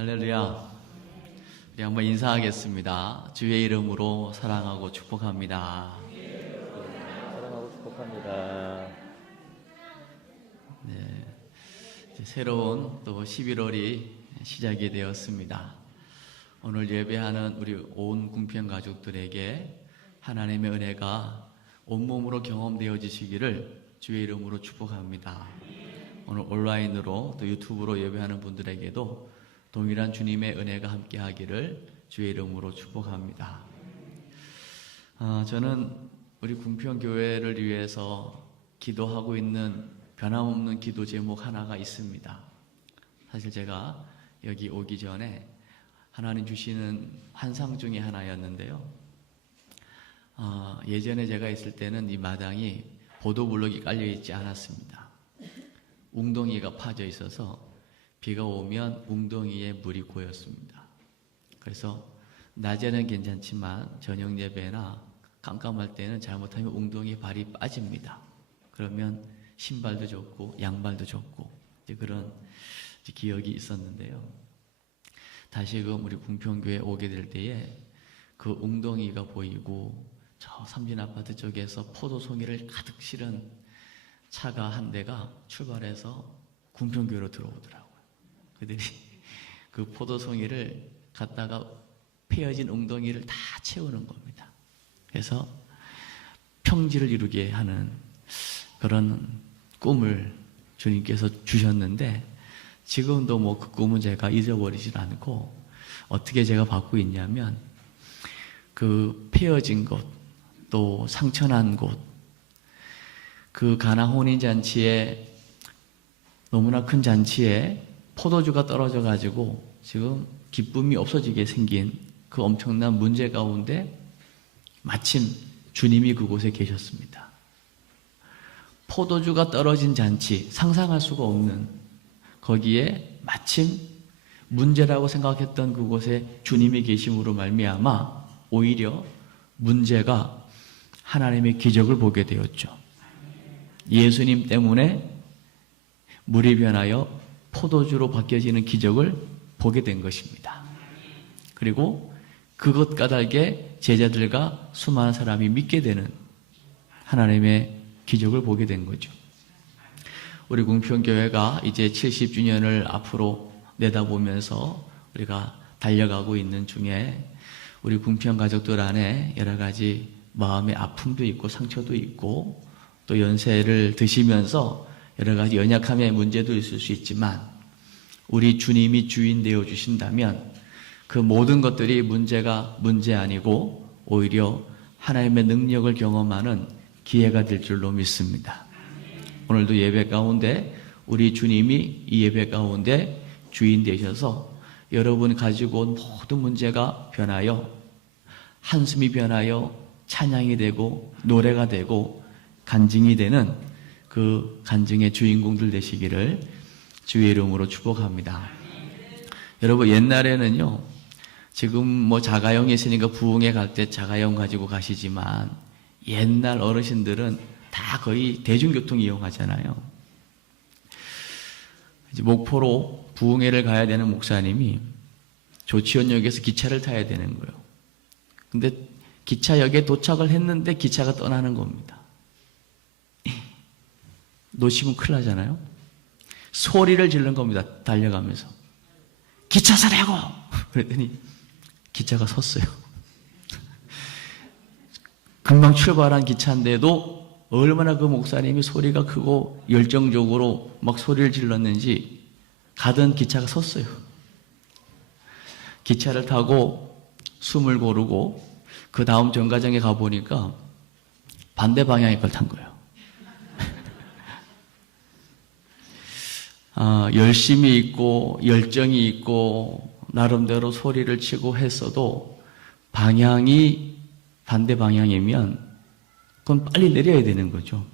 할렐루야. 우리 한번 인사하겠습니다. 주의 이름으로 사랑하고 축복합니다. 사랑하고 축복합니다. 네, 이제 새로운 또 11월이 시작이 되었습니다. 오늘 예배하는 우리 온 궁평 가족들에게 하나님의 은혜가 온몸으로 경험되어지시기를 주의 이름으로 축복합니다. 오늘 온라인으로 또 유튜브로 예배하는 분들에게도 동일한 주님의 은혜가 함께하기를 주의 이름으로 축복합니다. 저는 우리 궁평교회를 위해서 기도하고 있는 변함없는 기도 제목 하나가 있습니다. 사실 제가 여기 오기 전에 하나님 주시는 환상 중에 하나였는데요. 예전에 제가 있을 때는 이 마당이 보도블록이 깔려있지 않았습니다. 웅덩이가 파져 있어서 비가 오면 웅덩이에 물이 고였습니다. 그래서 낮에는 괜찮지만 저녁 예배나 깜깜할 때는 잘못하면 웅덩이에 발이 빠집니다. 그러면 신발도 젖고 양발도 젖고 그런 기억이 있었는데요. 다시금 우리 궁평교회에 오게 될 때에 그 웅덩이가 보이고 저 삼진 아파트 쪽에서 포도송이를 가득 실은 차가 한 대가 출발해서 궁평교회로 들어오더라고요. 그들이 그 포도송이를 갖다가 패여진 웅덩이를 다 채우는 겁니다. 그래서 평지를 이루게 하는 그런 꿈을 주님께서 주셨는데 지금도 뭐 그 꿈은 제가 잊어버리질 않고 어떻게 제가 받고 있냐면 그 패여진 곳 또 상처난 곳 그 가나 혼인잔치에 너무나 큰 잔치에 포도주가 떨어져 가지고 지금 기쁨이 없어지게 생긴 그 엄청난 문제 가운데 마침 주님이 그곳에 계셨습니다. 포도주가 떨어진 잔치, 상상할 수가 없는 거기에 마침 문제라고 생각했던 그곳에 주님이 계심으로 말미암아 오히려 문제가 하나님의 기적을 보게 되었죠. 예수님 때문에 물이 변하여 포도주로 바뀌어지는 기적을 보게 된 것입니다. 그리고 그것 까닭에 제자들과 수많은 사람이 믿게 되는 하나님의 기적을 보게 된 거죠. 우리 궁평교회가 이제 70주년을 앞으로 내다보면서 우리가 달려가고 있는 중에 우리 궁평 가족들 안에 여러 가지 마음의 아픔도 있고 상처도 있고 또 연세를 드시면서 여러 가지 연약함의 문제도 있을 수 있지만 우리 주님이 주인 되어 주신다면 그 모든 것들이 문제가 문제 아니고 오히려 하나님의 능력을 경험하는 기회가 될 줄로 믿습니다. 오늘도 예배 가운데 우리 주님이 이 예배 가운데 주인 되셔서 여러분 가지고 온 모든 문제가 변하여 한숨이 변하여 찬양이 되고 노래가 되고 간증이 되는 그 간증의 주인공들 되시기를 주의 이름으로 축복합니다. 여러분 옛날에는요 지금 뭐 자가용이 있으니까 부흥회 갈 때 자가용 가지고 가시지만 옛날 어르신들은 다 거의 대중교통 이용하잖아요. 이제 목포로 부흥회를 가야 되는 목사님이 조치원역에서 기차를 타야 되는 거예요. 근데 기차역에 도착을 했는데 기차가 떠나는 겁니다. 놓치면 큰일 나잖아요. 소리를 지른 겁니다. 달려가면서 기차 서라고! 그랬더니 기차가 섰어요. 금방 출발한 기차인데도 얼마나 그 목사님이 소리가 크고 열정적으로 막 소리를 질렀는지 가던 기차가 섰어요. 기차를 타고 숨을 고르고 그 다음 정거장에 가보니까 반대 방향의 걸 탄 거예요. 열심히 있고 열정이 있고 나름대로 소리를 치고 했어도 방향이 반대 방향이면 그건 빨리 내려야 되는 거죠.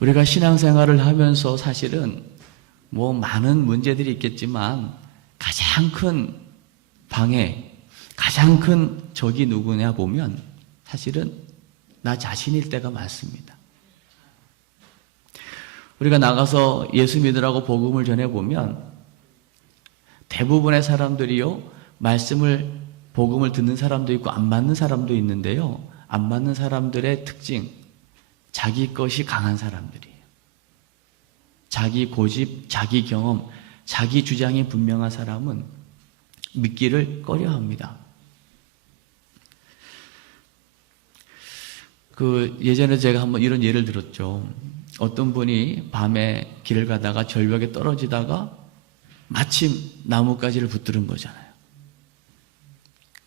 우리가 신앙생활을 하면서 사실은 뭐 많은 문제들이 있겠지만 가장 큰 방해, 가장 큰 적이 누구냐 보면 사실은 나 자신일 때가 많습니다. 우리가 나가서 예수 믿으라고 복음을 전해보면 대부분의 사람들이요, 복음을 듣는 사람도 있고 안 받는 사람도 있는데요, 안 받는 사람들의 특징, 자기 것이 강한 사람들이에요. 자기 고집, 자기 경험, 자기 주장이 분명한 사람은 믿기를 꺼려합니다. 예전에 제가 한번 이런 예를 들었죠. 어떤 분이 밤에 길을 가다가 절벽에 떨어지다가 마침 나뭇가지를 붙들은 거잖아요.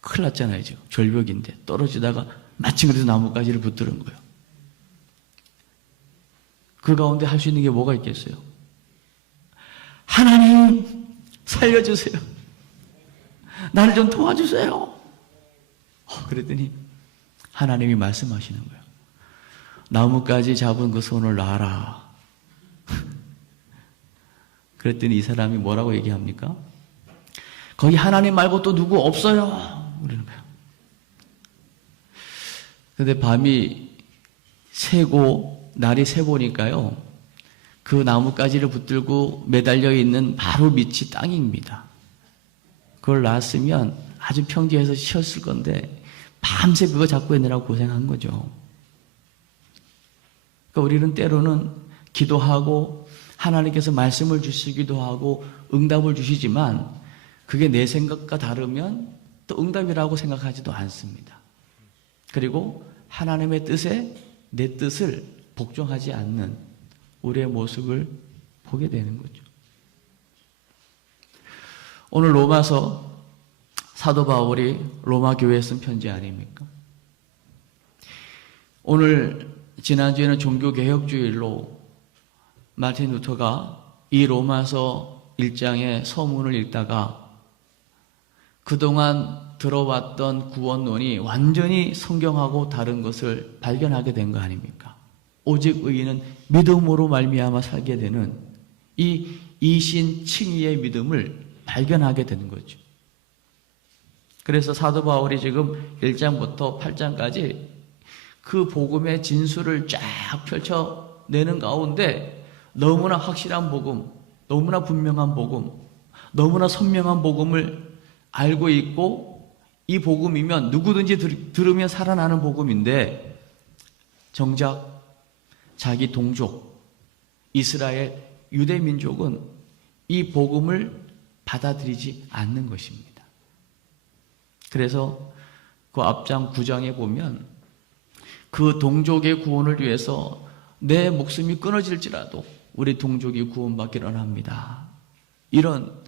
큰일 났잖아요, 지금. 절벽인데 떨어지다가 마침 그래서 나뭇가지를 붙들은 거예요. 그 가운데 할 수 있는 게 뭐가 있겠어요? 하나님 살려주세요. 나를 좀 도와주세요. 그랬더니 하나님이 말씀하시는 거예요. 나뭇가지 잡은 그 손을 놔라. 그랬더니 이 사람이 뭐라고 얘기합니까? 거기 하나님 말고 또 누구 없어요. 그러는 거예요. 근데 밤이 새고 날이 새보니까요, 그 나뭇가지를 붙들고 매달려 있는 바로 밑이 땅입니다. 그걸 놨으면 아주 평지에서 쉬었을 건데 밤새 그거 잡고 있느라고 고생한 거죠. 그러니까 우리는 때로는 기도하고 하나님께서 말씀을 주시기도 하고 응답을 주시지만 그게 내 생각과 다르면 또 응답이라고 생각하지도 않습니다. 그리고 하나님의 뜻에 내 뜻을 복종하지 않는 우리의 모습을 보게 되는 거죠. 오늘 로마서 사도 바울이 로마 교회에 쓴 편지 아닙니까? 오늘 지난주에는 종교개혁주일로 마틴 루터가 이 로마서 1장의 서문을 읽다가 그동안 들어왔던 구원론이 완전히 성경하고 다른 것을 발견하게 된 거 아닙니까? 오직 의인은 믿음으로 말미암아 살게 되는 이 이신칭의의 믿음을 발견하게 되는 거죠. 그래서 사도 바울이 지금 1장부터 8장까지 그 복음의 진수를 쫙 펼쳐내는 가운데 너무나 확실한 복음, 너무나 분명한 복음, 너무나 선명한 복음을 알고 있고 이 복음이면 누구든지 들으면 살아나는 복음인데 정작 자기 동족, 이스라엘, 유대민족은 이 복음을 받아들이지 않는 것입니다. 그래서 그 앞장 9장에 보면 그 동족의 구원을 위해서 내 목숨이 끊어질지라도 우리 동족이 구원받기를 원합니다. 이런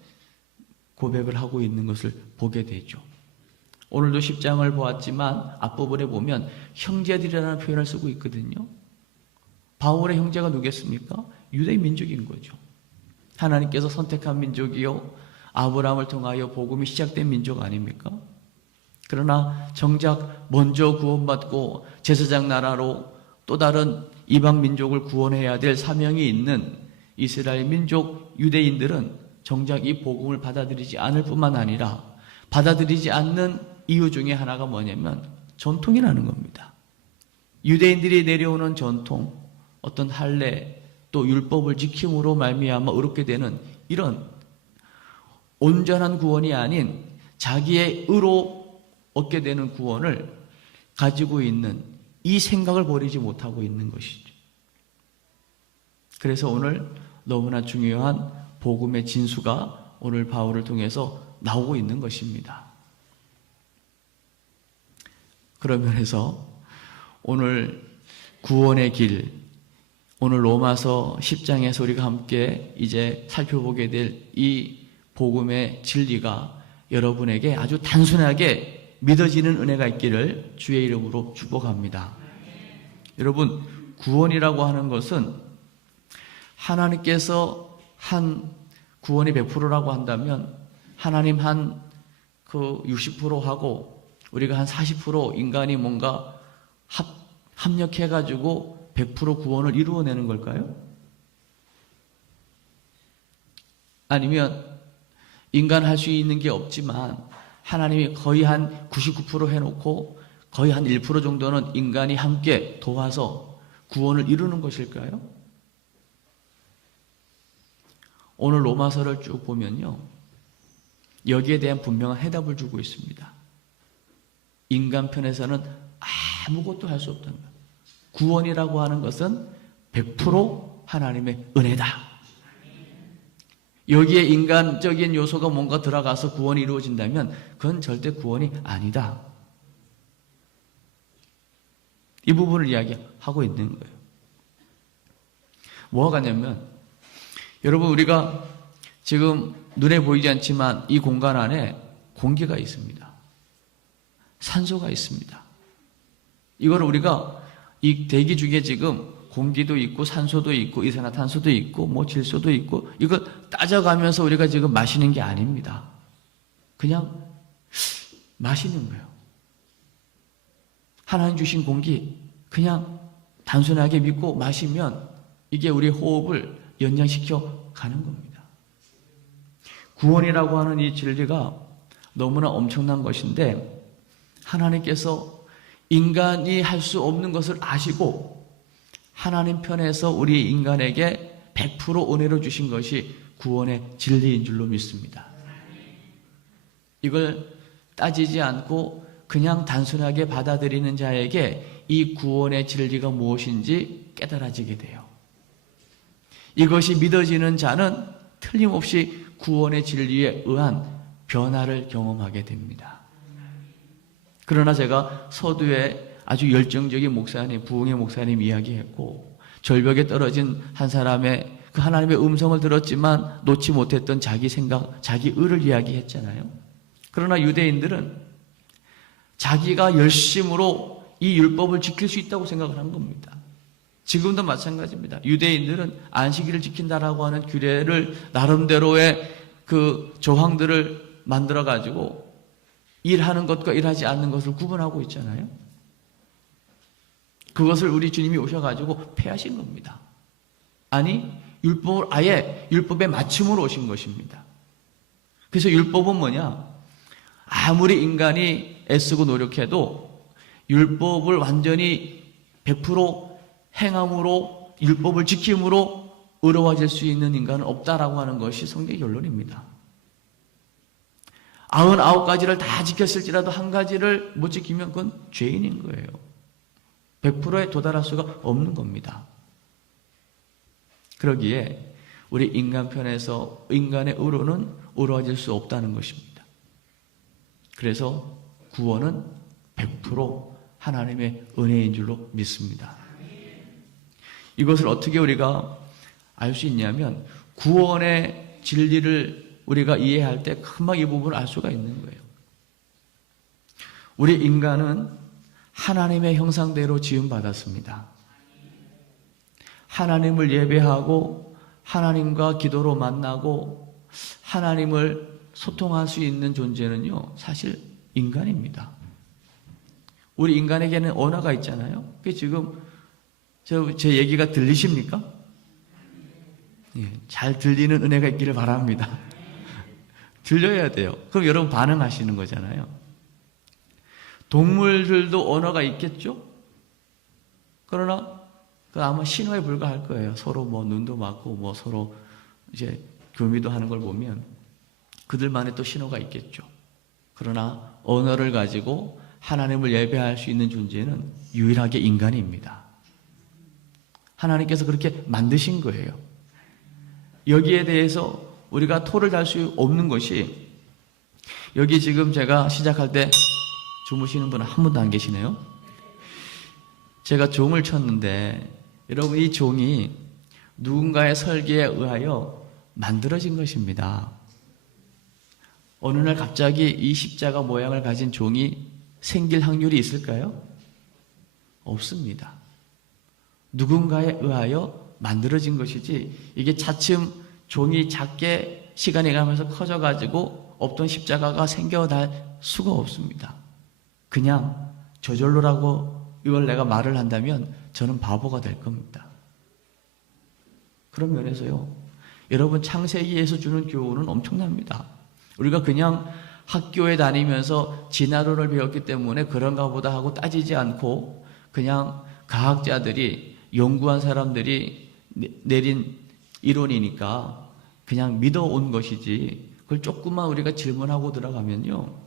고백을 하고 있는 것을 보게 되죠. 오늘도 10장을 보았지만 앞부분에 보면 형제들이라는 표현을 쓰고 있거든요. 바울의 형제가 누구겠습니까? 유대 민족인 거죠. 하나님께서 선택한 민족이요, 아브라함을 통하여 복음이 시작된 민족 아닙니까? 그러나 정작 먼저 구원받고 제사장 나라로 또 다른 이방 민족을 구원해야 될 사명이 있는 이스라엘 민족 유대인들은 정작 이 복음을 받아들이지 않을 뿐만 아니라 받아들이지 않는 이유 중에 하나가 뭐냐면 전통이라는 겁니다. 유대인들이 내려오는 전통, 어떤 할례, 또 율법을 지킴으로 말미암아 의롭게 되는 이런 온전한 구원이 아닌 자기의 의로 얻게 되는 구원을 가지고 있는 이 생각을 버리지 못하고 있는 것이죠. 그래서 오늘 너무나 중요한 복음의 진수가 오늘 바울을 통해서 나오고 있는 것입니다. 그런 면에서 오늘 구원의 길, 오늘 로마서 10장에서 우리가 함께 이제 살펴보게 될 이 복음의 진리가 여러분에게 아주 단순하게 믿어지는 은혜가 있기를 주의 이름으로 축복합니다. 여러분, 구원이라고 하는 것은 하나님께서 한 구원이 100%라고 한다면 하나님 한 그 60%하고 우리가 한 40% 인간이 뭔가 합력해가지고 100% 구원을 이루어내는 걸까요? 아니면 인간 할 수 있는 게 없지만 하나님이 거의 한 99% 해놓고 거의 한 1% 정도는 인간이 함께 도와서 구원을 이루는 것일까요? 오늘 로마서를 쭉 보면요, 여기에 대한 분명한 해답을 주고 있습니다. 인간 편에서는 아무것도 할 수 없다는 거예요. 구원이라고 하는 것은 100% 하나님의 은혜다. 여기에 인간적인 요소가 뭔가 들어가서 구원이 이루어진다면 그건 절대 구원이 아니다. 이 부분을 이야기하고 있는 거예요. 뭐가 같냐면, 여러분, 우리가 지금 눈에 보이지 않지만 이 공간 안에 공기가 있습니다. 산소가 있습니다. 이걸 우리가 이 대기 중에 지금 공기도 있고 산소도 있고 이산화탄소도 있고 뭐 질소도 있고 이걸 따져가면서 우리가 지금 마시는 게 아닙니다. 그냥 마시는 거예요. 하나님 주신 공기 그냥 단순하게 믿고 마시면 이게 우리 호흡을 연장시켜 가는 겁니다. 구원이라고 하는 이 진리가 너무나 엄청난 것인데, 하나님께서 인간이 할 수 없는 것을 아시고 하나님 편에서 우리 인간에게 100% 은혜로 주신 것이 구원의 진리인 줄로 믿습니다. 이걸 따지지 않고 그냥 단순하게 받아들이는 자에게 이 구원의 진리가 무엇인지 깨달아지게 돼요. 이것이 믿어지는 자는 틀림없이 구원의 진리에 의한 변화를 경험하게 됩니다. 그러나 제가 서두에 아주 열정적인 목사님, 부흥의 목사님 이야기했고, 절벽에 떨어진 한 사람의 그 하나님의 음성을 들었지만 놓지 못했던 자기 생각, 자기 의를 이야기했잖아요. 그러나 유대인들은 자기가 열심으로 이 율법을 지킬 수 있다고 생각을 한 겁니다. 지금도 마찬가지입니다. 유대인들은 안식일을 지킨다라고 하는 규례를 나름대로의 그 조항들을 만들어가지고 일하는 것과 일하지 않는 것을 구분하고 있잖아요. 그것을 우리 주님이 오셔가지고 폐하신 겁니다. 아니, 율법을 아예 율법에 맞춤으로 오신 것입니다. 그래서 율법은 뭐냐? 아무리 인간이 애쓰고 노력해도 율법을 완전히 100% 행함으로, 율법을 지킴으로 의로워질 수 있는 인간은 없다라고 하는 것이 성경의 결론입니다. 99가지를 다 지켰을지라도 한 가지를 못 지키면 그건 죄인인 거예요. 100%에 도달할 수가 없는 겁니다. 그러기에 우리 인간 편에서 인간의 의로는 의로워질 수 없다는 것입니다. 그래서 구원은 100% 하나님의 은혜인 줄로 믿습니다. 이것을 어떻게 우리가 알 수 있냐면, 구원의 진리를 우리가 이해할 때 금방 이 부분을 알 수가 있는 거예요. 우리 인간은 하나님의 형상대로 지음받았습니다. 하나님을 예배하고 하나님과 기도로 만나고 하나님을 소통할 수 있는 존재는요, 사실 인간입니다. 우리 인간에게는 언어가 있잖아요. 그게 지금 제 얘기가 들리십니까? 예, 잘 들리는 은혜가 있기를 바랍니다. 들려야 돼요. 그럼 여러분 반응하시는 거잖아요. 동물들도 언어가 있겠죠? 그러나 그 아마 신호에 불과할 거예요. 서로 뭐 눈도 맞고 뭐 서로 이제 교미도 하는 걸 보면 그들만의 또 신호가 있겠죠. 그러나 언어를 가지고 하나님을 예배할 수 있는 존재는 유일하게 인간입니다. 하나님께서 그렇게 만드신 거예요. 여기에 대해서 우리가 토를 달 수 없는 것이, 여기 지금 제가 시작할 때 주무시는 분은 한 분도 안 계시네요. 제가 종을 쳤는데, 여러분 이 종이 누군가의 설계에 의하여 만들어진 것입니다. 어느 날 갑자기 이 십자가 모양을 가진 종이 생길 확률이 있을까요? 없습니다. 누군가에 의하여 만들어진 것이지, 이게 차츰 종이 작게 시간이 가면서 커져가지고 없던 십자가가 생겨날 수가 없습니다. 그냥 저절로라고 이걸 내가 말을 한다면 저는 바보가 될 겁니다. 그런 면에서요, 여러분 창세기에서 주는 교훈은 엄청납니다. 우리가 그냥 학교에 다니면서 진화론을 배웠기 때문에 그런가 보다 하고 따지지 않고 그냥 과학자들이, 연구한 사람들이 내린 이론이니까 그냥 믿어온 것이지, 그걸 조금만 우리가 질문하고 들어가면요,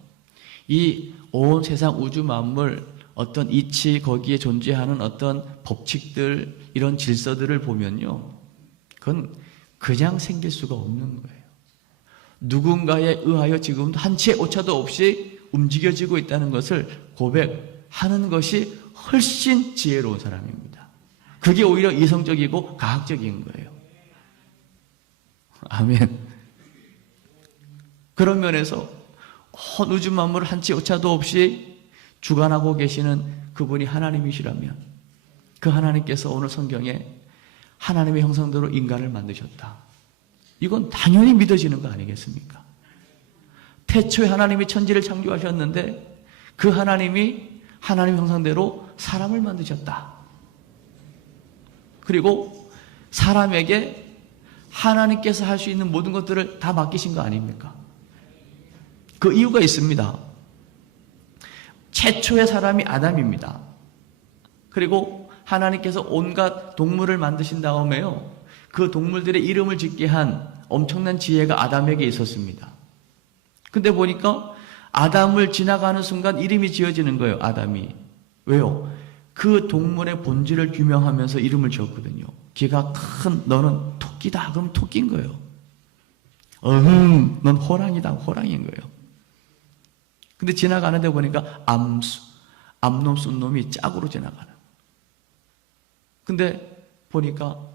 이 온 세상 우주 만물 어떤 이치 거기에 존재하는 어떤 법칙들 이런 질서들을 보면요, 그건 그냥 생길 수가 없는 거예요. 누군가에 의하여 지금도 한 치의 오차도 없이 움직여지고 있다는 것을 고백하는 것이 훨씬 지혜로운 사람입니다. 그게 오히려 이성적이고 과학적인 거예요. 아멘. 그런 면에서 온 우주 만물을 한 치 오차도 없이 주관하고 계시는 그분이 하나님이시라면 그 하나님께서 오늘 성경에 하나님의 형상대로 인간을 만드셨다. 이건 당연히 믿어지는 거 아니겠습니까? 태초에 하나님이 천지를 창조하셨는데 그 하나님이 하나님 형상대로 사람을 만드셨다. 그리고 사람에게 하나님께서 할 수 있는 모든 것들을 다 맡기신 거 아닙니까? 그 이유가 있습니다. 최초의 사람이 아담입니다. 그리고 하나님께서 온갖 동물을 만드신 다음에요, 그 동물들의 이름을 짓게 한 엄청난 지혜가 아담에게 있었습니다. 근데 보니까 아담을 지나가는 순간 이름이 지어지는 거예요, 아담이. 왜요? 그 동물의 본질을 규명하면서 이름을 지었거든요. 귀가 큰 너는 토끼다. 그럼 토끼인 거예요. 넌 호랑이다. 호랑이인 거예요. 근데 지나가는데 보니까 암놈, 쏜놈이 짝으로 지나가는. 근데 보니까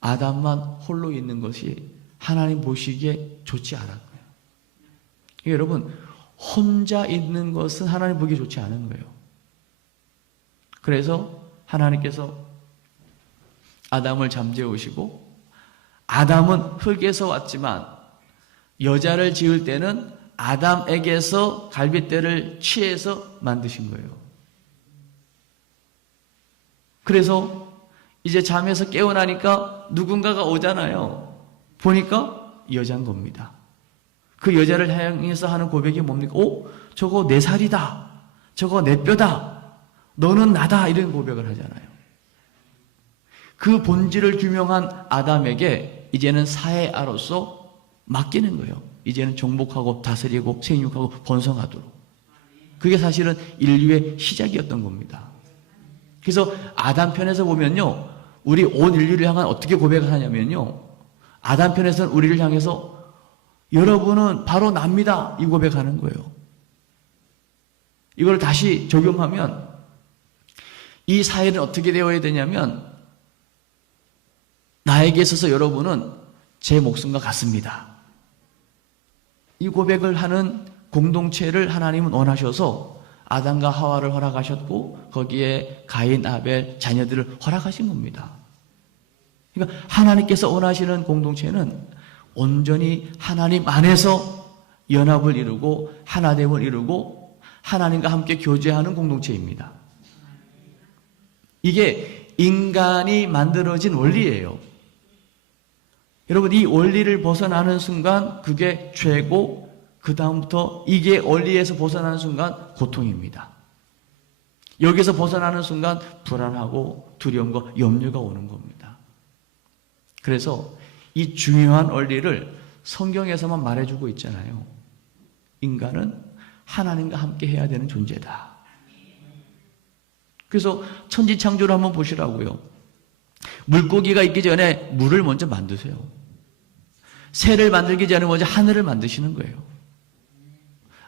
아담만 홀로 있는 것이 하나님 보시기에 좋지 않았고요. 여러분, 혼자 있는 것은 하나님 보기 좋지 않은 거예요. 그래서 하나님께서 아담을 잠재우시고, 아담은 흙에서 왔지만 여자를 지을 때는 아담에게서 갈빗대를 취해서 만드신 거예요. 그래서 이제 잠에서 깨어나니까 누군가가 오잖아요. 보니까 여자인 겁니다. 그 여자를 향해서 하는 고백이 뭡니까? 저거 내 살이다. 저거 내 뼈다. 너는 나다. 이런 고백을 하잖아요. 그 본질을 규명한 아담에게 이제는 사회아로서 맡기는 거예요. 이제는 정복하고 다스리고 생육하고 번성하도록. 그게 사실은 인류의 시작이었던 겁니다. 그래서 아담 편에서 보면요, 우리 온 인류를 향한 어떻게 고백을 하냐면요, 아담 편에서는 우리를 향해서 여러분은 바로 납니다. 이 고백하는 거예요. 이걸 다시 적용하면 이 사회는 어떻게 되어야 되냐면, 나에게 있어서 여러분은 제 목숨과 같습니다. 이 고백을 하는 공동체를 하나님은 원하셔서 아담과 하와를 허락하셨고, 거기에 가인, 아벨, 자녀들을 허락하신 겁니다. 그러니까 하나님께서 원하시는 공동체는 온전히 하나님 안에서 연합을 이루고 하나됨을 이루고 하나님과 함께 교제하는 공동체입니다. 이게 인간이 만들어진 원리예요. 여러분, 이 원리를 벗어나는 순간 그게 죄고, 그 다음부터 이게 원리에서 벗어나는 순간 고통입니다. 여기서 벗어나는 순간 불안하고 두려움과 염려가 오는 겁니다. 그래서 이 중요한 원리를 성경에서만 말해주고 있잖아요. 인간은 하나님과 함께 해야 되는 존재다. 그래서 천지창조를 한번 보시라고요. 물고기가 있기 전에 물을 먼저 만드세요. 새를 만들기 전에 먼저 하늘을 만드시는 거예요.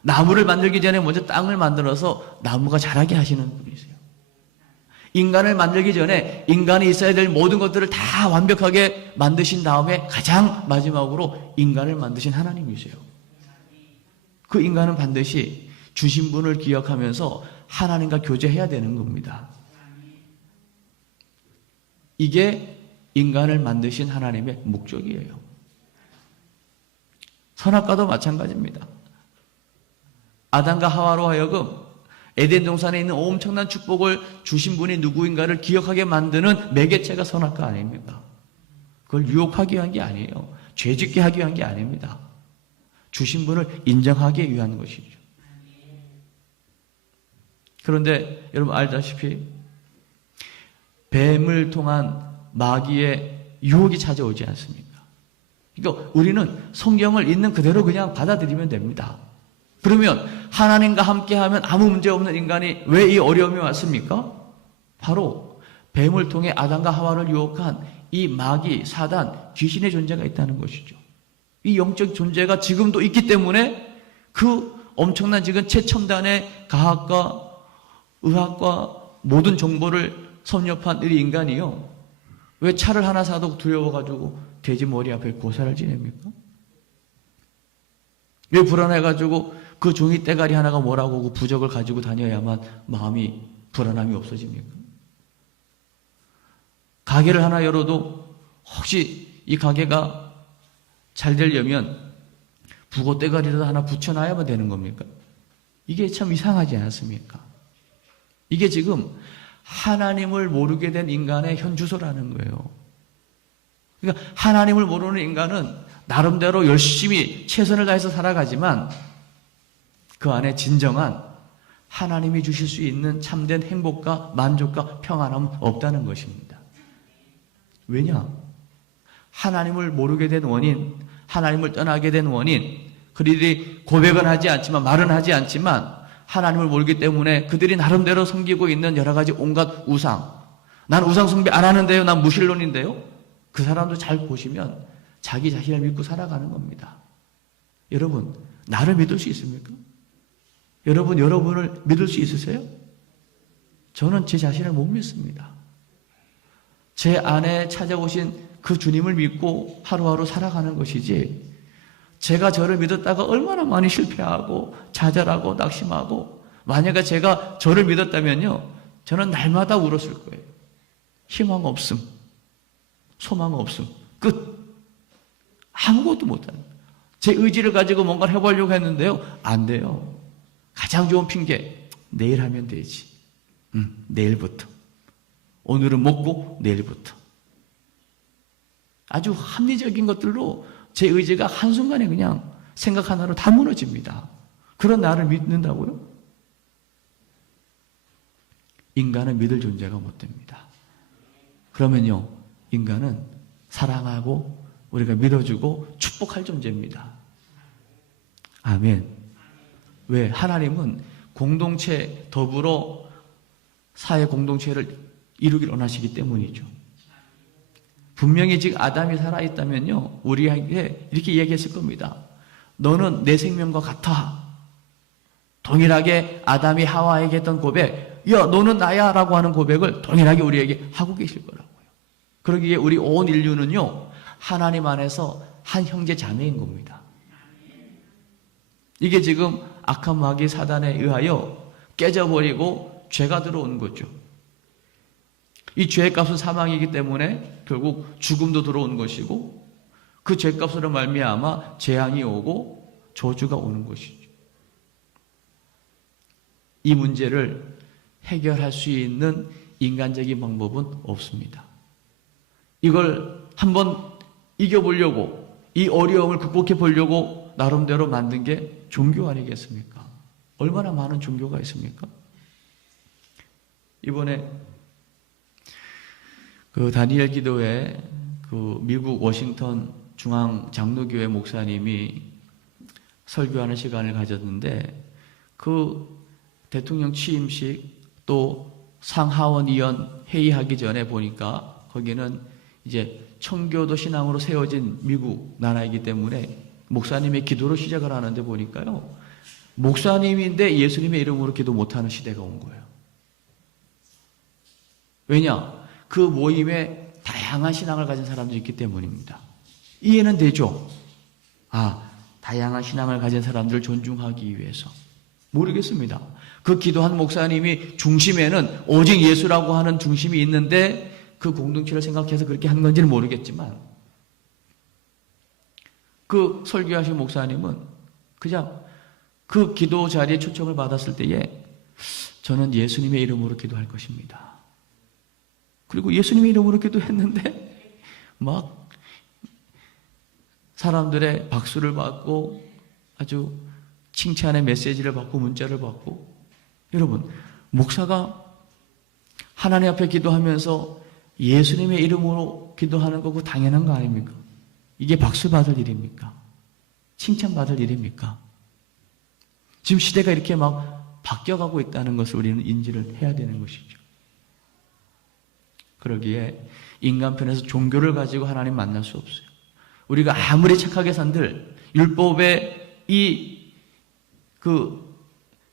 나무를 만들기 전에 먼저 땅을 만들어서 나무가 자라게 하시는 분이세요. 인간을 만들기 전에 인간이 있어야 될 모든 것들을 다 완벽하게 만드신 다음에 가장 마지막으로 인간을 만드신 하나님이세요. 그 인간은 반드시 주신 분을 기억하면서 하나님과 교제해야 되는 겁니다. 이게 인간을 만드신 하나님의 목적이에요. 선악과도 마찬가지입니다. 아담과 하와로 하여금 에덴 동산에 있는 엄청난 축복을 주신 분이 누구인가를 기억하게 만드는 매개체가 선악과 아닙니까? 그걸 유혹하기 위한 게 아니에요. 죄짓게 하기 위한 게 아닙니다. 주신 분을 인정하기 위한 것이죠. 그런데 여러분 알다시피 뱀을 통한 마귀의 유혹이 찾아오지 않습니까? 그러니까 우리는 성경을 있는 그대로 그냥 받아들이면 됩니다. 그러면 하나님과 함께하면 아무 문제 없는 인간이 왜 이 어려움이 왔습니까? 바로 뱀을 통해 아담과 하와를 유혹한 이 마귀, 사단, 귀신의 존재가 있다는 것이죠. 이 영적 존재가 지금도 있기 때문에 그 엄청난 지금 최첨단의 과학과 의학과 모든 정보를 섭렵한 이 인간이요. 왜 차를 하나 사도 두려워가지고 돼지 머리 앞에 고사를 지냅니까? 왜 불안해가지고 그 종이 떼가리 하나가 뭐라고 그 부적을 가지고 다녀야만 마음이 불안함이 없어집니까? 가게를 하나 열어도 혹시 이 가게가 잘 되려면 북어 떼가리라도 하나 붙여놔야만 되는 겁니까? 이게 참 이상하지 않습니까? 이게 지금 하나님을 모르게 된 인간의 현주소라는 거예요. 그러니까 하나님을 모르는 인간은 나름대로 열심히 최선을 다해서 살아가지만 그 안에 진정한 하나님이 주실 수 있는 참된 행복과 만족과 평안함은 없다는 것입니다. 왜냐? 하나님을 모르게 된 원인, 하나님을 떠나게 된 원인, 그들이 고백은 하지 않지만, 말은 하지 않지만 하나님을 모르기 때문에 그들이 나름대로 섬기고 있는 여러 가지 온갖 우상. 난 우상 숭배 안 하는데요. 난 무신론인데요. 그 사람도 잘 보시면 자기 자신을 믿고 살아가는 겁니다. 여러분, 나를 믿을 수 있습니까? 여러분, 여러분을 믿을 수 있으세요? 저는 제 자신을 못 믿습니다. 제 안에 찾아오신 그 주님을 믿고 하루하루 살아가는 것이지, 제가 저를 믿었다가 얼마나 많이 실패하고 좌절하고 낙심하고, 만약에 제가 저를 믿었다면요, 저는 날마다 울었을 거예요. 희망 없음, 소망 없음, 끝. 아무것도 못하는 거예요. 제 의지를 가지고 뭔가를 해보려고 했는데요, 안 돼요. 가장 좋은 핑계, 내일 하면 되지. 내일부터. 오늘은 먹고 내일부터. 아주 합리적인 것들로 제 의지가 한순간에 그냥 생각 하나로 다 무너집니다. 그런 나를 믿는다고요? 인간은 믿을 존재가 못 됩니다. 그러면요, 인간은 사랑하고 우리가 믿어주고 축복할 존재입니다. 아멘. 왜? 하나님은 공동체, 더불어 사회 공동체를 이루기를 원하시기 때문이죠. 분명히 지금 아담이 살아있다면요, 우리에게 이렇게 얘기했을 겁니다. 너는 내 생명과 같아. 동일하게 아담이 하와에게 했던 고백, 야, 너는 나야 라고 하는 고백을 동일하게 우리에게 하고 계실 거라고요. 그러기에 우리 온 인류는요, 하나님 안에서 한 형제 자매인 겁니다. 이게 지금 악한 마귀 사단에 의하여 깨져버리고 죄가 들어온 거죠. 이 죄의 값은 사망이기 때문에 결국 죽음도 들어온 것이고, 그 죄값으로 말미암아 재앙이 오고 저주가 오는 것이죠. 이 문제를 해결할 수 있는 인간적인 방법은 없습니다. 이걸 한번 이겨보려고, 이 어려움을 극복해 보려고 나름대로 만든 게 종교 아니겠습니까? 얼마나 많은 종교가 있습니까? 이번에 그 다니엘 기도회 그 미국 워싱턴 중앙 장로교회 목사님이 설교하는 시간을 가졌는데, 그 대통령 취임식 또 상하원의원 회의하기 전에 보니까 거기는 이제 청교도 신앙으로 세워진 미국 나라이기 때문에 목사님의 기도로 시작을 하는데 보니까요, 목사님인데 예수님의 이름으로 기도 못하는 시대가 온 거예요. 왜냐? 그 모임에 다양한 신앙을 가진 사람들이 있기 때문입니다. 이해는 되죠? 아, 다양한 신앙을 가진 사람들을 존중하기 위해서. 모르겠습니다. 그 기도한 목사님이 중심에는 오직 예수라고 하는 중심이 있는데 그 공동체를 생각해서 그렇게 한 건지는 모르겠지만, 그 설교하신 목사님은 그냥 그 기도 자리에 초청을 받았을 때에 저는 예수님의 이름으로 기도할 것입니다. 그리고 예수님의 이름으로 기도했는데 막 사람들의 박수를 받고 아주 칭찬의 메시지를 받고 문자를 받고. 여러분, 목사가 하나님 앞에 기도하면서 예수님의 이름으로 기도하는 거고 당연한 거 아닙니까? 이게 박수 받을 일입니까? 칭찬받을 일입니까? 지금 시대가 이렇게 막 바뀌어가고 있다는 것을 우리는 인지를 해야 되는 것이죠. 그러기에 인간편에서 종교를 가지고 하나님 만날 수 없어요. 우리가 아무리 착하게 산들 율법의 그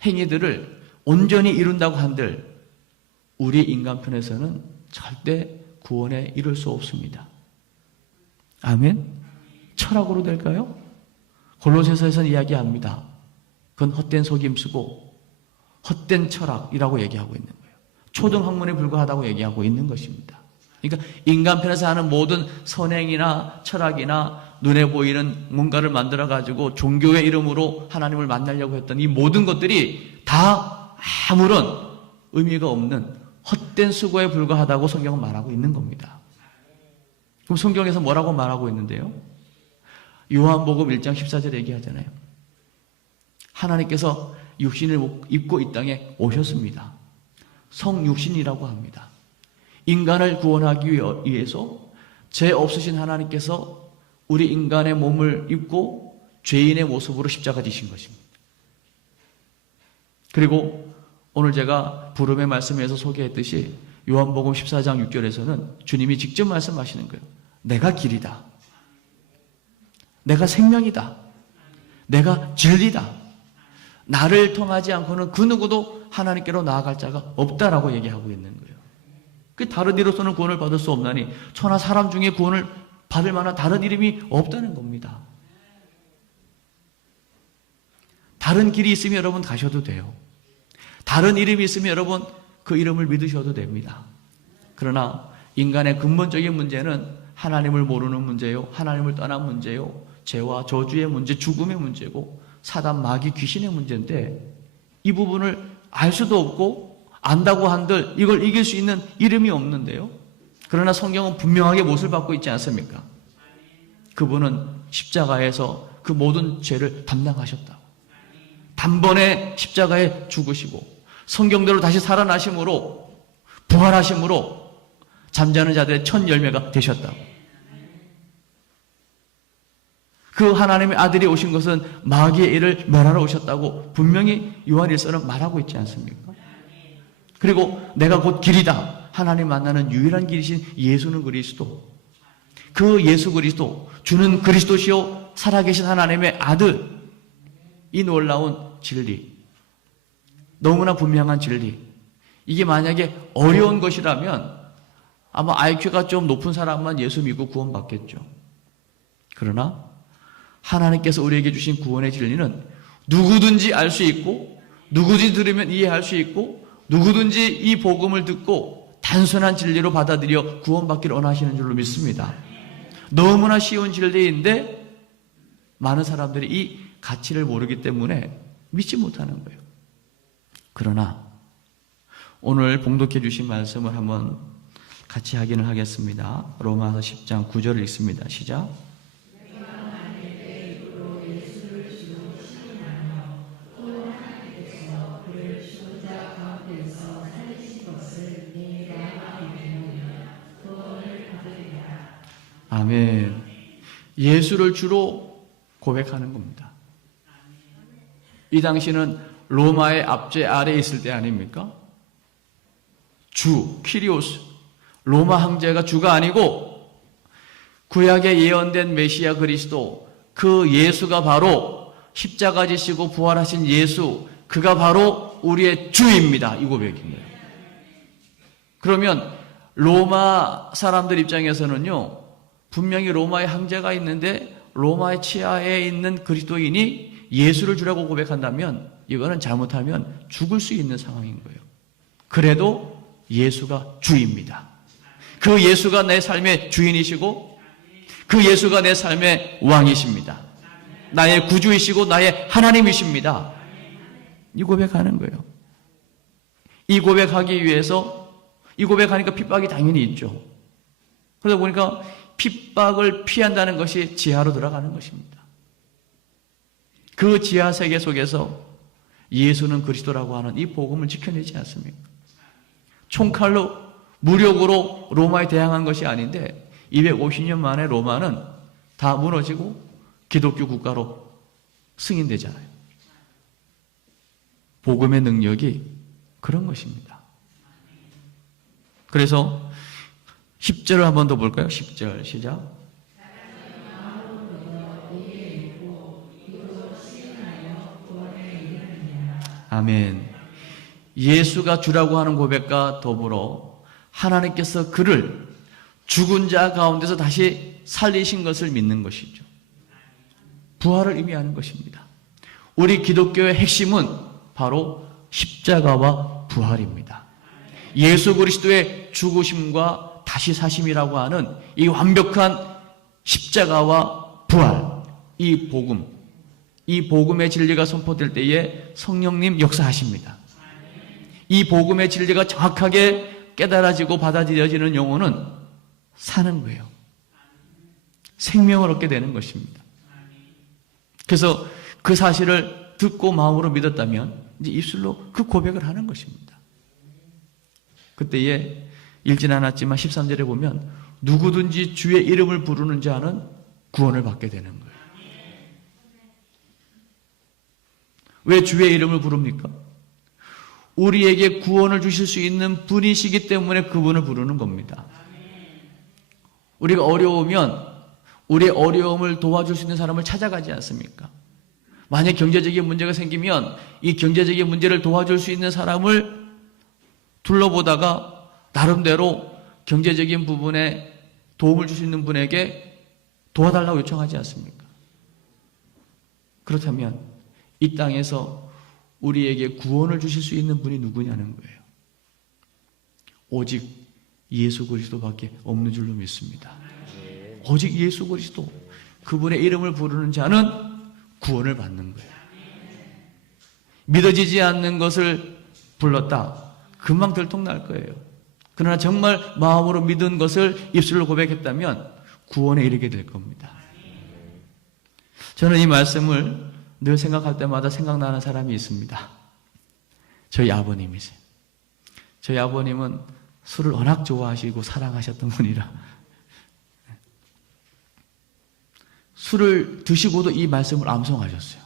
행위들을 온전히 이룬다고 한들 우리 인간편에서는 절대 구원에 이룰 수 없습니다. 아멘? 철학으로 될까요? 골로새서에서는 이야기합니다. 그건 헛된 속임수고 헛된 철학이라고 얘기하고 있는 거예요. 초등학문에 불과하다고 얘기하고 있는 것입니다. 그러니까 인간편에서 하는 모든 선행이나 철학이나 눈에 보이는 뭔가를 만들어가지고 종교의 이름으로 하나님을 만나려고 했던 이 모든 것들이 다 아무런 의미가 없는 헛된 수고에 불과하다고 성경은 말하고 있는 겁니다. 그럼 성경에서 뭐라고 말하고 있는데요? 요한복음 1장 14절 얘기하잖아요. 하나님께서 육신을 입고 이 땅에 오셨습니다. 성육신이라고 합니다. 인간을 구원하기 위해서 죄 없으신 하나님께서 우리 인간의 몸을 입고 죄인의 모습으로 십자가 지신 것입니다. 그리고 오늘 제가 부름의 말씀에서 소개했듯이 요한복음 14장 6절에서는 주님이 직접 말씀하시는 거예요. 내가 길이다. 내가 생명이다. 내가 진리다. 나를 통하지 않고는 그 누구도 하나님께로 나아갈 자가 없다라고 얘기하고 있는 거예요. 그 다른 이로서는 구원을 받을 수 없나니 천하 사람 중에 구원을 받을 만한 다른 이름이 없다는 겁니다. 다른 길이 있으면 여러분 가셔도 돼요. 다른 이름이 있으면 여러분 그 이름을 믿으셔도 됩니다. 그러나 인간의 근본적인 문제는 하나님을 모르는 문제요, 하나님을 떠난 문제요, 죄와 저주의 문제, 죽음의 문제고 사단, 마귀, 귀신의 문제인데 이 부분을 알 수도 없고 안다고 한들 이걸 이길 수 있는 이름이 없는데요. 그러나 성경은 분명하게 못을 받고 있지 않습니까? 그분은 십자가에서 그 모든 죄를 담당하셨다고. 단번에 십자가에 죽으시고 성경대로 다시 살아나심으로 부활하심으로 잠자는 자들의 첫 열매가 되셨다고. 그 하나님의 아들이 오신 것은 마귀의 일을 멸하러 오셨다고 분명히 요한일서는 말하고 있지 않습니까? 그리고 내가 곧 길이다. 하나님 만나는 유일한 길이신 예수는 그리스도. 그 예수 그리스도, 주는 그리스도시요 살아계신 하나님의 아들. 이 놀라운 진리. 너무나 분명한 진리. 이게 만약에 어려운 것이라면 아마 IQ가 좀 높은 사람만 예수 믿고 구원받겠죠. 그러나 하나님께서 우리에게 주신 구원의 진리는 누구든지 알 수 있고 누구든지 들으면 이해할 수 있고 누구든지 이 복음을 듣고 단순한 진리로 받아들여 구원받기를 원하시는 줄로 믿습니다. 너무나 쉬운 진리인데 많은 사람들이 이 가치를 모르기 때문에 믿지 못하는 거예요. 그러나 오늘 봉독해 주신 말씀을 한번 같이 확인을 하겠습니다. 로마서 10장 9절을 읽습니다. 시작. 아멘. 예수를 주로 고백하는 겁니다. 이 당시는 로마의 압제 아래에 있을 때 아닙니까? 주, 키리오스, 로마 황제가 주가 아니고 구약에 예언된 메시아 그리스도, 그 예수가 바로 십자가 지시고 부활하신 예수, 그가 바로 우리의 주입니다. 이 고백인 거예요. 그러면 로마 사람들 입장에서는요, 분명히 로마의 황제가 있는데 로마의 치하에 있는 그리스도인이 예수를 주라고 고백한다면 이거는 잘못하면 죽을 수 있는 상황인 거예요. 그래도 예수가 주입니다. 그 예수가 내 삶의 주인이시고 그 예수가 내 삶의 왕이십니다. 나의 구주이시고 나의 하나님이십니다. 이 고백하는 거예요. 이 고백하기 위해서 이 고백하니까 핍박이 당연히 있죠. 그러다 보니까 핍박을 피한다는 것이 지하로 들어가는 것입니다. 그 지하 세계 속에서 예수는 그리스도라고 하는 이 복음을 지켜내지 않습니까? 총칼로 무력으로 로마에 대항한 것이 아닌데 250년 만에 로마는 다 무너지고 기독교 국가로 승인되잖아요. 복음의 능력이 그런 것입니다. 그래서 10절을 한 번 더 볼까요? 10절 시작. 아멘. 예수가 주라고 하는 고백과 더불어 하나님께서 그를 죽은 자 가운데서 다시 살리신 것을 믿는 것이죠. 부활을 의미하는 것입니다. 우리 기독교의 핵심은 바로 십자가와 부활입니다. 예수 그리스도의 죽으심과 다시 사심이라고 하는 이 완벽한 십자가와 부활, 이 복음, 이 복음의 진리가 선포될 때에 성령님 역사하십니다. 이 복음의 진리가 정확하게 깨달아지고 받아들여지는 영혼은 사는 거예요. 생명을 얻게 되는 것입니다. 그래서 그 사실을 듣고 마음으로 믿었다면 이제 입술로 그 고백을 하는 것입니다. 그때에 읽진 않았지만 13절에 보면 누구든지 주의 이름을 부르는 자는 구원을 받게 되는 거예요. 왜 주의 이름을 부릅니까? 우리에게 구원을 주실 수 있는 분이시기 때문에 그분을 부르는 겁니다. 우리가 어려우면 우리의 어려움을 도와줄 수 있는 사람을 찾아가지 않습니까? 만약 경제적인 문제가 생기면 이 경제적인 문제를 도와줄 수 있는 사람을 둘러보다가 나름대로 경제적인 부분에 도움을 줄 수 있는 분에게 도와달라고 요청하지 않습니까? 그렇다면 이 땅에서 우리에게 구원을 주실 수 있는 분이 누구냐는 거예요. 오직 예수 그리스도밖에 없는 줄로 믿습니다. 오직 예수 그리스도, 그분의 이름을 부르는 자는 구원을 받는 거예요. 믿어지지 않는 것을 불렀다. 금방 들통날 거예요. 그러나 정말 마음으로 믿은 것을 입술로 고백했다면 구원에 이르게 될 겁니다. 저는 이 말씀을 늘 생각할 때마다 생각나는 사람이 있습니다. 저희 아버님이세요. 저희 아버님은 술을 워낙 좋아하시고 사랑하셨던 분이라 술을 드시고도 이 말씀을 암송하셨어요.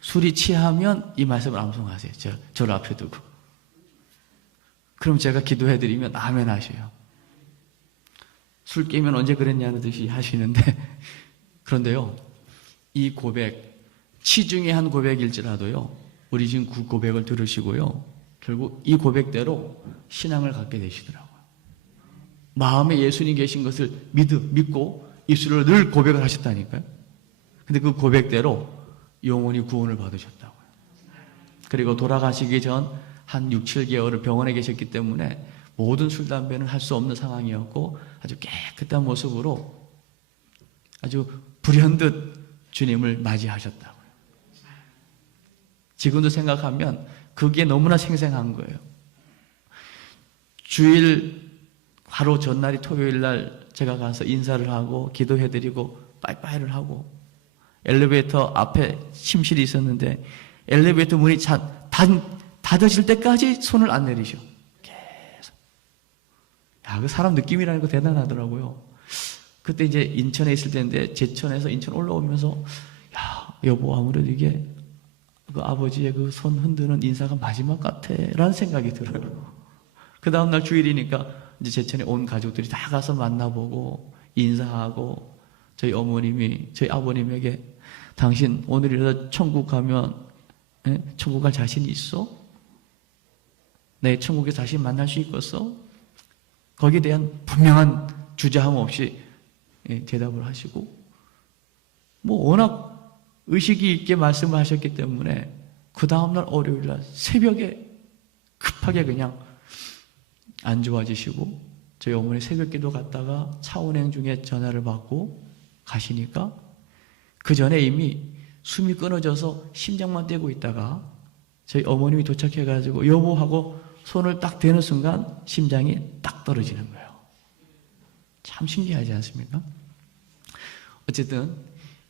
술이 취하면 이 말씀을 암송하세요. 저를 앞에 두고. 그럼 제가 기도해드리면 아멘 하셔요. 술 깨면 언제 그랬냐는 듯이 하시는데 그런데요, 이 고백, 치중의 한 고백일지라도요, 우리 지금 그 고백을 들으시고요, 결국 이 고백대로 신앙을 갖게 되시더라고요. 마음에 예수님 계신 것을 믿고 입술로 늘 고백을 하셨다니까요. 근데 그 고백대로 영원히 구원을 받으셨다고요. 그리고 돌아가시기 전 한 6, 7개월을 병원에 계셨기 때문에 모든 술, 담배는 할 수 없는 상황이었고 아주 깨끗한 모습으로 아주 불현듯 주님을 맞이하셨다고요. 지금도 생각하면 그게 너무나 생생한 거예요. 주일 바로 전날이 토요일 날 제가 가서 인사를 하고 기도해드리고 빠이빠이를 하고 엘리베이터 앞에 침실이 있었는데 엘리베이터 문이 닫으실 때까지 손을 안 내리셔. 계속. 야, 그 사람 느낌이라는 거 대단하더라고요. 그때 이제 인천에 있을 때인데 제천에서 인천 올라오면서 야, 여보, 아무래도 이게 그 아버지의 그 손 흔드는 인사가 마지막 같아 라는 생각이 들어요. 그 다음날 주일이니까 이제 제천에 온 가족들이 다 가서 만나보고 인사하고 저희 어머님이 저희 아버님에게 당신 오늘이라도 천국 가면 천국 갈 자신이 있어? 내 천국에 다시 만날 수 있겠어? 거기에 대한 분명한 주저함 없이 대답을 하시고 뭐 워낙 의식이 있게 말씀을 하셨기 때문에 그 다음날 월요일날 새벽에 급하게 그냥 안 좋아지시고 저희 어머니 새벽 기도 갔다가 차 운행 중에 전화를 받고 가시니까 그 전에 이미 숨이 끊어져서 심장만 떼고 있다가 저희 어머님이 도착해가지고 여보하고 손을 딱 대는 순간 심장이 딱 떨어지는 거예요. 참 신기하지 않습니까? 어쨌든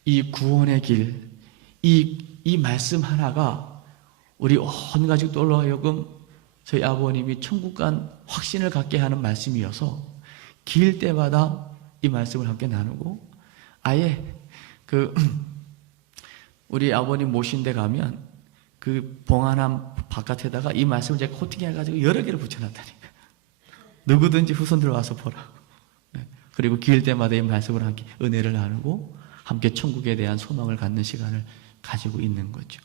이 구원의 길, 이 말씀 하나가 우리 온 가족들로 하여금 저희 아버님이 천국 간 확신을 갖게 하는 말씀이어서 길 때마다 이 말씀을 함께 나누고 아예 우리 아버님 모신 데 가면 그 봉안함 바깥에다가 이 말씀을 제가 코팅해가지고 여러 개를 붙여놨다니까. 누구든지 후손들 와서 보라고. 네. 그리고 기일 때마다 이 말씀을 함께 은혜를 나누고 함께 천국에 대한 소망을 갖는 시간을 가지고 있는 거죠.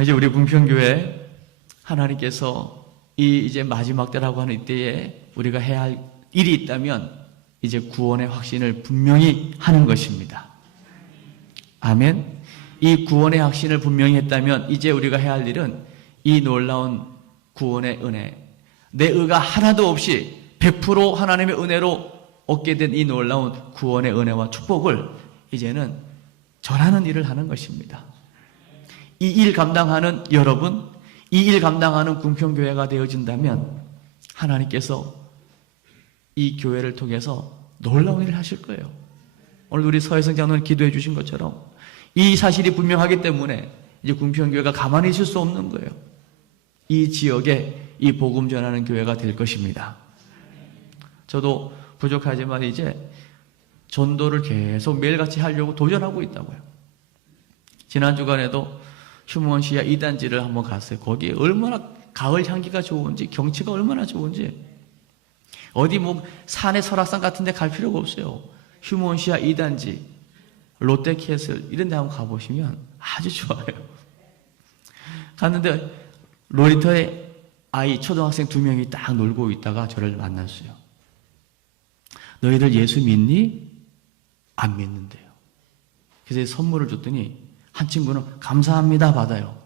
이제 우리 궁평교회 하나님께서 이제 마지막 때라고 하는 이때에 우리가 해야 할 일이 있다면 이제 구원의 확신을 분명히 하는 것입니다. 아멘. 이 구원의 확신을 분명히 했다면 이제 우리가 해야 할 일은 이 놀라운 구원의 은혜, 내 의가 하나도 없이 100% 하나님의 은혜로 얻게 된 이 놀라운 구원의 은혜와 축복을 이제는 전하는 일을 하는 것입니다. 이 일 감당하는 여러분, 이 일 감당하는 궁평교회가 되어진다면 하나님께서 이 교회를 통해서 놀라운 일을 하실 거예요. 오늘 우리 서혜성 장로님 기도해 주신 것처럼 이 사실이 분명하기 때문에 이제 궁평교회가 가만히 있을 수 없는 거예요. 이 지역에 이 복음 전하는 교회가 될 것입니다. 저도 부족하지만 이제 전도를 계속 매일같이 하려고 도전하고 있다고요. 지난 주간에도 휴먼시아 2단지를 한번 갔어요. 거기에 얼마나 가을 향기가 좋은지, 경치가 얼마나 좋은지. 어디 산의 설악산 같은 데 갈 필요가 없어요. 휴먼시아 2단지, 롯데캐슬 이런 데 한번 가보시면 아주 좋아요. 갔는데 놀이터에 아이 초등학생 2명이 딱 놀고 있다가 저를 만났어요. 너희들 예수 믿니? 안 믿는데요. 그래서 선물을 줬더니 한 친구는 감사합니다 받아요.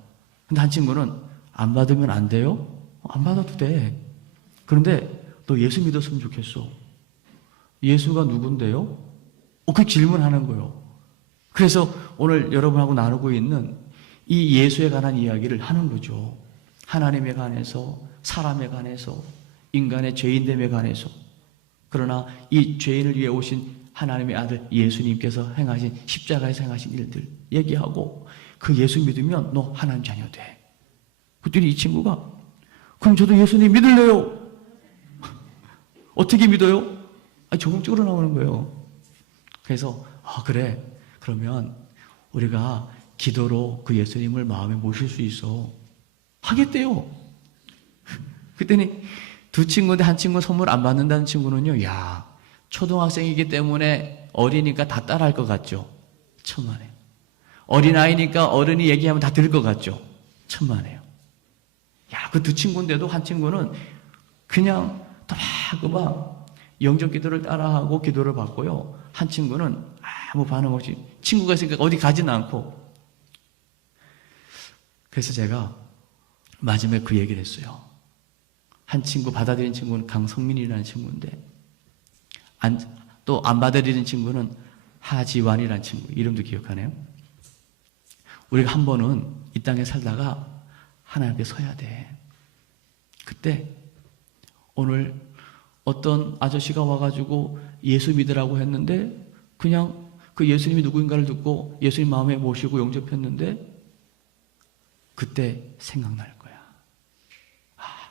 근데 한 친구는 안 받으면 안 돼요? 안 받아도 돼. 그런데 너 예수 믿었으면 좋겠어. 예수가 누군데요? 그 질문하는 거예요. 그래서 오늘 여러분하고 나누고 있는 이 예수에 관한 이야기를 하는 거죠. 하나님에 관해서, 사람에 관해서, 인간의 죄인됨에 관해서. 그러나 이 죄인을 위해 오신 하나님의 아들 예수님께서 행하신 십자가에서 행하신 일들 얘기하고 그 예수 믿으면 너 하나님 자녀 돼. 그랬더니 이 친구가 그럼 저도 예수님 믿을래요. 어떻게 믿어요? 적극적으로 나오는 거예요. 그래서 그래. 그러면 우리가 기도로 그 예수님을 마음에 모실 수 있어. 하겠대요. 그랬더니 두 친구인데 한 친구는 선물 안 받는다는 친구는요. 야, 초등학생이기 때문에 어리니까 다 따라할 것 같죠? 천만에요. 어린아이니까 어른이 얘기하면 다 들을 것 같죠? 천만에요. 야, 그 두 친구인데도 한 친구는 그냥 막 영적 기도를 따라하고 기도를 받고요. 한 친구는 아무 반응 없이 친구가 있으니까 어디 가지는 않고. 그래서 제가 마지막에 그 얘기를 했어요. 한 친구 받아들인 친구는 강성민이라는 친구인데 또 안 받아들이는 친구는 하지완이라는 친구. 이름도 기억하네요. 우리가 한 번은 이 땅에 살다가 하나님 앞에 서야 돼. 그때 오늘 어떤 아저씨가 와가지고 예수 믿으라고 했는데 그냥 그 예수님이 누구인가를 듣고 예수님 마음에 모시고 영접했는데 그때 생각날 거야.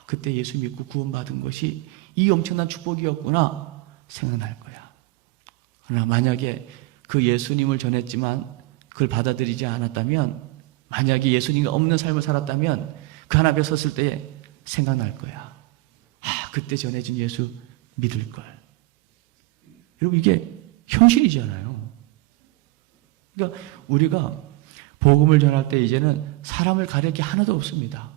그때 예수 믿고 구원받은 것이 이 엄청난 축복이었구나 생각날 거야. 그러나 만약에 그 예수님을 전했지만 그걸 받아들이지 않았다면, 만약에 예수님이 없는 삶을 살았다면 그 하나님 앞에 섰을 때 생각날 거야. 그때 전해준 예수 믿을걸. 여러분, 이게 현실이잖아요. 그러니까 우리가 복음을 전할 때 이제는 사람을 가릴 게 하나도 없습니다.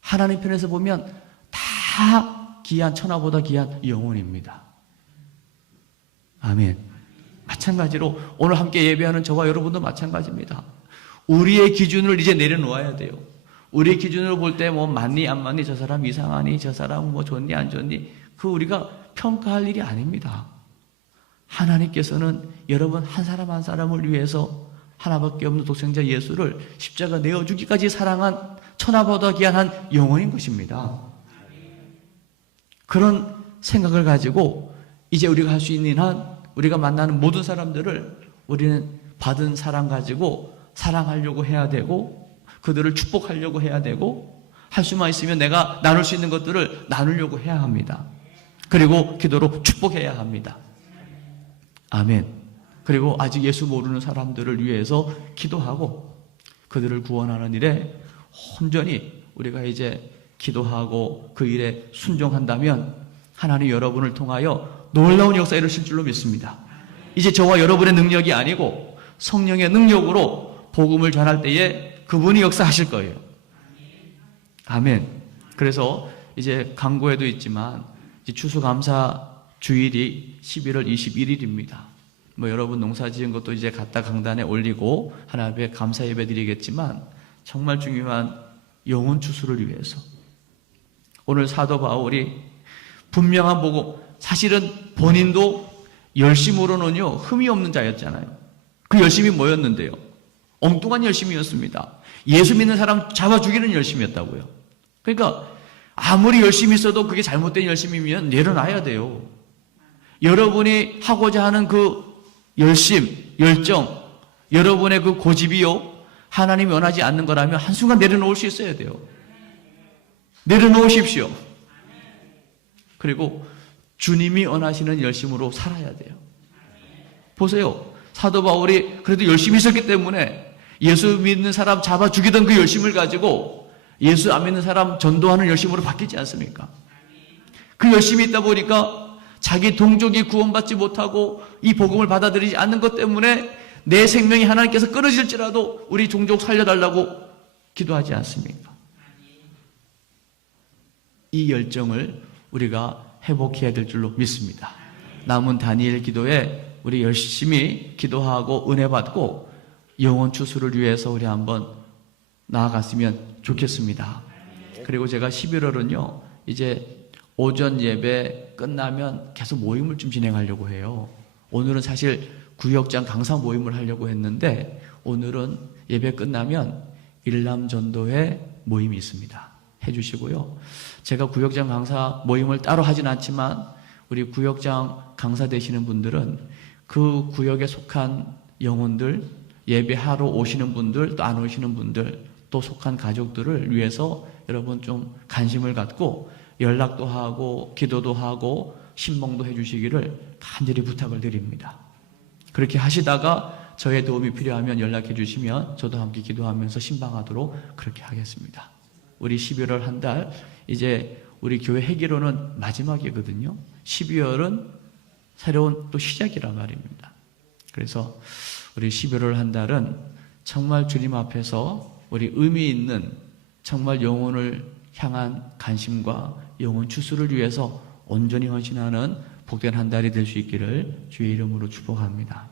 하나님 편에서 보면 다 귀한, 천하보다 귀한 영혼입니다. 아멘. 마찬가지로 오늘 함께 예배하는 저와 여러분도 마찬가지입니다. 우리의 기준을 이제 내려놓아야 돼요. 우리의 기준으로 볼 때 맞니 안 맞니, 저 사람 이상하니, 저 사람 좋니 안 좋니, 그 우리가 평가할 일이 아닙니다. 하나님께서는 여러분 한 사람 한 사람을 위해서 하나밖에 없는 독생자 예수를 십자가 내어주기까지 사랑한 천하보다 귀한 한 영혼인 것입니다. 그런 생각을 가지고 이제 우리가 할 수 있는 한 우리가 만나는 모든 사람들을 우리는 받은 사랑 가지고 사랑하려고 해야 되고, 그들을 축복하려고 해야 되고, 할 수만 있으면 내가 나눌 수 있는 것들을 나누려고 해야 합니다. 그리고 기도로 축복해야 합니다. 아멘. 그리고 아직 예수 모르는 사람들을 위해서 기도하고 그들을 구원하는 일에 온전히 우리가 이제 기도하고 그 일에 순종한다면 하나님 여러분을 통하여 놀라운 역사 이루실 줄로 믿습니다. 이제 저와 여러분의 능력이 아니고 성령의 능력으로 복음을 전할 때에 그분이 역사하실 거예요. 아멘. 그래서 이제 강구에도 있지만 이제 추수감사 주일이 11월 21일입니다. 뭐 여러분 농사 지은 것도 이제 갖다 강단에 올리고 하나님 앞에 감사 예배 드리겠지만 정말 중요한 영혼 추수를 위해서 오늘 사도 바울이 분명한 복음, 사실은 본인도 열심으로는요 흠이 없는 자였잖아요. 그 열심이 뭐였는데요? 엉뚱한 열심이었습니다. 예수 믿는 사람 잡아 죽이는 열심이었다고요. 그러니까 아무리 열심히 있어도 그게 잘못된 열심이면 내려놔야 돼요. 여러분이 하고자 하는 그 열심, 열정, 여러분의 그 고집이요 하나님이 원하지 않는 거라면 한순간 내려놓을 수 있어야 돼요. 내려놓으십시오. 그리고 주님이 원하시는 열심으로 살아야 돼요. 보세요. 사도 바울이 그래도 열심히 있었기 때문에 예수 믿는 사람 잡아 죽이던 그 열심을 가지고 예수 안 믿는 사람 전도하는 열심으로 바뀌지 않습니까? 그 열심이 있다 보니까 자기 동족이 구원받지 못하고 이 복음을 받아들이지 않는 것 때문에 내 생명이 하나님께서 끊어질지라도 우리 종족 살려달라고 기도하지 않습니까? 이 열정을 우리가 회복해야 될 줄로 믿습니다. 남은 다니엘 기도에 우리 열심히 기도하고 은혜 받고 영혼 추수를 위해서 우리 한번 나아갔으면 좋겠습니다. 그리고 제가 11월은요 이제 오전 예배 끝나면 계속 모임을 좀 진행하려고 해요. 오늘은 사실 구역장 강사 모임을 하려고 했는데 오늘은 예배 끝나면 일남전도회 모임이 있습니다. 해주시고요. 제가 구역장 강사 모임을 따로 하진 않지만 우리 구역장 강사 되시는 분들은 그 구역에 속한 영혼들, 예배하러 오시는 분들, 또 안 오시는 분들, 또 속한 가족들을 위해서 여러분 좀 관심을 갖고 연락도 하고 기도도 하고 신봉도 해주시기를 간절히 부탁을 드립니다. 그렇게 하시다가 저의 도움이 필요하면 연락해 주시면 저도 함께 기도하면서 신방하도록 그렇게 하겠습니다. 우리 11월 한 달 이제 우리 교회 회기로는 마지막이거든요. 12월은 새로운 또 시작이란 말입니다. 그래서 우리 11월 한 달은 정말 주님 앞에서 우리 의미 있는 정말 영혼을 향한 관심과 영혼 추수를 위해서 온전히 헌신하는 복된 한 달이 될 수 있기를 주의 이름으로 축복합니다.